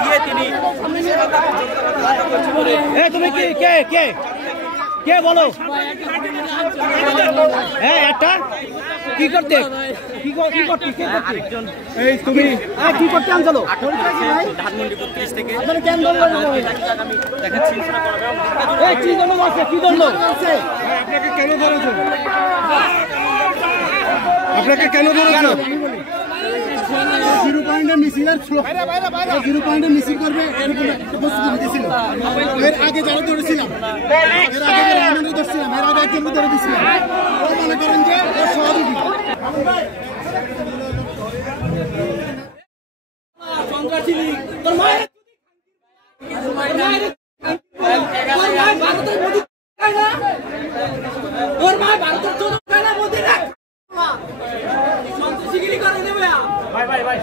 গিয়ে তিনি তুমি কে বলো হ্যাঁ একটা কি করতে তুমি কি করতে আনছো ধানমন্ডি 32 থেকে কেন দেখাচ্ছি কি জন্য কি জন্য আপনাকে কেন ধরেছো আপনাকে কেন ধরেছো 0 পয়েন্টে মিছিলের 0 পয়েন্টে মিছিল করবে এর আগে যারা ধরেছিলাম এর আগে ধরছিলাম এর আগে একজনকে ধরে দিয়েছিলাম ও মনে করেন যে ওর সহযোগী তোর মায়ের ভাই